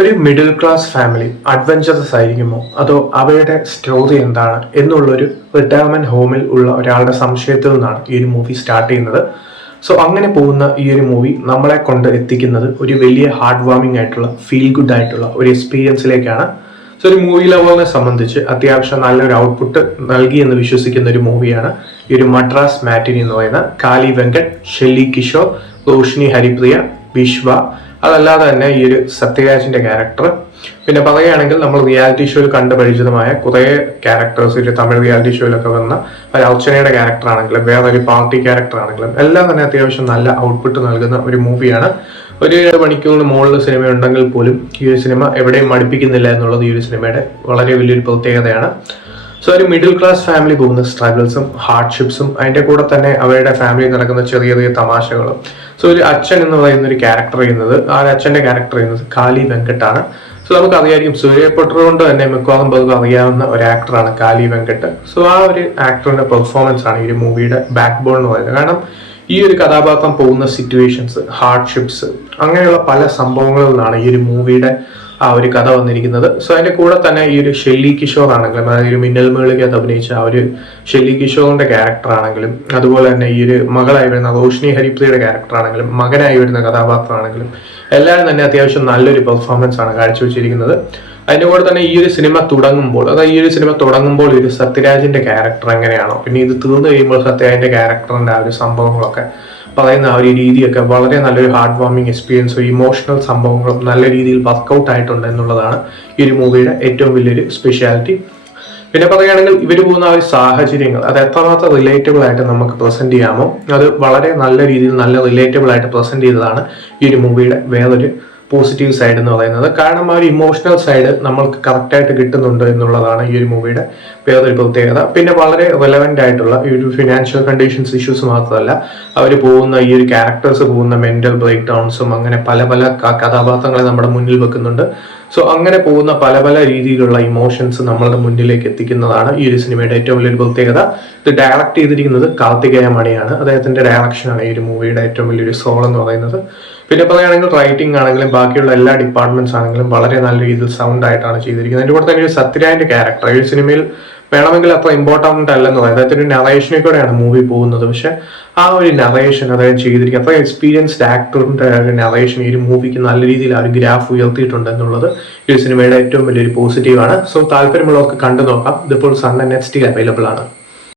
ഒരു middle class family adventurous ആയിരിക്കുമോ? അതോ അവരുടെ സ്റ്റോറി എന്താണ് എന്നുള്ളൊരു റിട്ടയർമെന്റ് ഹോമിൽ ഉള്ള ഒരാളുടെ സംശയത്തിൽ നിന്നാണ് ഈ ഒരു മൂവി സ്റ്റാർട്ട് ചെയ്യുന്നത്. സോ അങ്ങനെ പോകുന്ന ഈ ഒരു മൂവി നമ്മളെ കൊണ്ട് എത്തിക്കുന്നത് ഒരു വലിയ ഹാർഡ് വാമിംഗ് ആയിട്ടുള്ള ഫീൽ ഗുഡ് ആയിട്ടുള്ള ഒരു എക്സ്പീരിയൻസിലേക്കാണ് സോ ഒരു മൂവി ലവറിനെ സംബന്ധിച്ച് അത്യാവശ്യം നല്ലൊരു ഔട്ട്പുട്ട് നൽകി എന്ന് വിശ്വസിക്കുന്ന ഒരു മൂവിയാണ് ഈ ഒരു മദ്രാസ് മാറ്റിനി എന്ന് പറയുന്ന കാലി വെങ്കട്ട് ഷെല്ലി കിഷോർ റോഷിനി ഹരിപ്രിയ വിശ്വ അതല്ലാതെ തന്നെ ഈ ഒരു സത്യരാജിന്റെ ക്യാരക്ടർ പിന്നെ പറയുകയാണെങ്കിൽ നമ്മൾ റിയാലിറ്റി ഷോയിൽ കണ്ടു പരിചിതമായ കുറേ ക്യാരക്ടേഴ്സ് ഒരു തമിഴ് റിയാലിറ്റി ഷോയിലൊക്കെ വന്ന ഒരു അർച്ചനയുടെ ക്യാരക്ടർ ആണെങ്കിലും വേറെ ഒരു പാർട്ടി ക്യാരക്ടർ ആണെങ്കിലും എല്ലാം തന്നെ അത്യാവശ്യം നല്ല ഔട്ട്പുട്ട് നൽകുന്ന ഒരു മൂവിയാണ് ഒരു ഏഴ് മണിക്കൂറിന് മുകളിൽ സിനിമ ഉണ്ടെങ്കിൽ പോലും ഈ ഒരു സിനിമ എവിടെയും മടുപ്പിക്കുന്നില്ല എന്നുള്ളത് ഈ ഒരു സിനിമയുടെ വളരെ വലിയൊരു പ്രത്യേകതയാണ്. സോ ഒരു മിഡിൽ ക്ലാസ് ഫാമിലി പോകുന്ന. സ്ട്രഗിൾസും ഹാർഡ്ഷിപ്സും അതിന്റെ കൂടെ തന്നെ അവരുടെ ഫാമിലി നടക്കുന്ന ചെറിയ ചെറിയ തമാശകളും. സോ ഒരു അച്ഛൻ എന്ന് പറയുന്ന ഒരു ക്യാരക്ടർ ചെയ്യുന്നത് ആ അച്ഛന്റെ ക്യാരക്ടർ ചെയ്യുന്നത് കാലി ആണ് സോ നമുക്ക് അറിയായിരിക്കും സൂര്യ പൊട്ടർ കൊണ്ട് തന്നെ മിക്കവാറും പേർക്ക് അറിയാവുന്ന ഒരു ആക്ടറാണ് കാലി വെങ്കട്ട്. സോ ആ ഒരു ആക്ടറിന്റെ പെർഫോമൻസ് ആണ് ഈ ഒരു മൂവിയുടെ ബാക്ക് ബോൺ എന്ന് പറയുന്നത്. കാരണം ഈ ഒരു കഥാപാത്രം പോകുന്ന സിറ്റുവേഷൻസ് ഹാർഡ്ഷിപ്സ് അങ്ങനെയുള്ള പല സംഭവങ്ങളിൽ നിന്നാണ് ഈ ഒരു മൂവിയുടെ ആ ഒരു കഥ വന്നിരിക്കുന്നത്. സോ അതിന്റെ കൂടെ തന്നെ ഈ ഒരു ഷെല്ലി കിഷോർ ആണെങ്കിലും അതായത് മിന്നൽ മേളിക്കകത്ത് അഭിനയിച്ച ആ ഒരു ഷെല്ലി കിഷോറിന്റെ ക്യാരക്ടർ ആണെങ്കിലും അതുപോലെ തന്നെ ഈ ഒരു മകളായി വരുന്ന റോഷിനി ഹരിപ്രിയുടെ ക്യാരക്ടർ ആണെങ്കിലും മകനായി വരുന്ന കഥാപാത്രമാണെങ്കിലും എല്ലാവരും തന്നെ അത്യാവശ്യം നല്ലൊരു പെർഫോമൻസ് ആണ് കാഴ്ചവെച്ചിരിക്കുന്നത്. അതിന്റെ കൂടെ തന്നെ ഈ ഒരു സിനിമ തുടങ്ങുമ്പോൾ അതായത് ഈ ഒരു സിനിമ തുടങ്ങുമ്പോൾ ഒരു സത്യരാജിന്റെ ക്യാരക്ടർ എങ്ങനെയാണോ പിന്നെ ഇത് തീർന്നു കഴിയുമ്പോൾ സത്യരാജിന്റെ ക്യാരക്ടറിന്റെ ആ ഒരു സംഭവങ്ങളൊക്കെ പറയുന്ന ആ ഒരു രീതിയൊക്കെ വളരെ നല്ലൊരു ഹാർഡ് വാർമിംഗ് എക്സ്പീരിയൻസും ഇമോഷണൽ സംഭവങ്ങളും നല്ല രീതിയിൽ വർക്കൗട്ട് ആയിട്ടുണ്ട് എന്നുള്ളതാണ് ഈ ഒരു മൂവിയുടെ ഏറ്റവും വലിയൊരു സ്പെഷ്യാലിറ്റി പിന്നെ പറയുകയാണെങ്കിൽ ഇവർ പോകുന്ന ആ ഒരു സാഹചര്യങ്ങൾ അത് എത്രമാത്രം റിലേറ്റബിൾ ആയിട്ട് നമുക്ക് പ്രസന്റ് ചെയ്യാമോ? അത് വളരെ നല്ല രീതിയിൽ നല്ല റിലേറ്റബിൾ ആയിട്ട് പ്രസന്റ് ചെയ്തതാണ് ഈ ഒരു മൂവിയുടെ വേറൊരു പോസിറ്റീവ് സൈഡ് എന്ന് പറയുന്നത്. കാരണം ആ ഒരു ഇമോഷണൽ സൈഡ് നമ്മൾക്ക് കറക്റ്റായിട്ട് കിട്ടുന്നുണ്ട് എന്നുള്ളതാണ് ഈ ഒരു മൂവിയുടെ വേറൊരു പ്രത്യേകത. പിന്നെ വളരെ റെലവെന്റ് ആയിട്ടുള്ള ഈ ഒരു ഫിനാൻഷ്യൽ കണ്ടീഷൻസ് ഇഷ്യൂസ് മാത്രമല്ല അവർ പോകുന്ന ഈ ഒരു ക്യാരക്ടേഴ്സ് പോകുന്ന മെന്റൽ ബ്രേക്ക് ഡൗൺസും അങ്ങനെ പല പല കഥാപാത്രങ്ങളെ നമ്മുടെ മുന്നിൽ വെക്കുന്നുണ്ട്. സോ അങ്ങനെ പോകുന്ന പല പല രീതിയിലുള്ള ഇമോഷൻസ് നമ്മളുടെ മുന്നിലേക്ക് എത്തിക്കുന്നതാണ് ഈ ഒരു സിനിമയുടെ ഏറ്റവും വലിയൊരു പ്രത്യേകത. ഇത് ഡയറക്റ്റ് ചെയ്തിരിക്കുന്നത് കാർത്തികേയ മണിയാണ്. അദ്ദേഹത്തിന്റെ ഡയറക്ഷനാണ് ഈ ഒരു മൂവിയുടെ ഏറ്റവും വലിയൊരു സോൾ എന്ന് പറയുന്നത്. പിന്നെ പറയുകയാണെങ്കിൽ റൈറ്റിംഗ് ആണെങ്കിലും ബാക്കിയുള്ള എല്ലാ ഡിപ്പാർട്ട്മെന്റ്സ് ആണെങ്കിലും വളരെ നല്ല രീതിയിൽ സൗണ്ട് ആയിട്ടാണ് ചെയ്തിരിക്കുന്നത്. അതിന്റെ കൂടെ തന്നെ ഒരു സത്യരായന്റെ ക്യാരക്ടർ ഈ സിനിമയിൽ വേണമെങ്കിൽ അത്ര ഇമ്പോർട്ടന്റ് അല്ലെന്ന് പറയാം. അതായത് ഒരു നറേഷനിൽ കൂടെയാണ് മൂവി പോകുന്നത്. പക്ഷെ ആ ഒരു നറേഷൻ അദ്ദേഹം ചെയ്തിരിക്കുക അത്ര എക്സ്പീരിയൻസ്ഡ് ആക്ടറിന്റെ നറേഷൻ ഈ ഒരു മൂവിക്ക് നല്ല രീതിയിൽ ആ ഒരു ഗ്രാഫ് ഉയർത്തിയിട്ടുണ്ട് എന്നുള്ളത് ഈ സിനിമയുടെ ഏറ്റവും വലിയൊരു പോസിറ്റീവാണ് സോ താല്പര്യമുള്ളവർക്ക് കണ്ടു നോക്കാം ഇതിപ്പോൾ സൺ നെക്സ്റ്റ് അവൈലബിൾ ആണ്.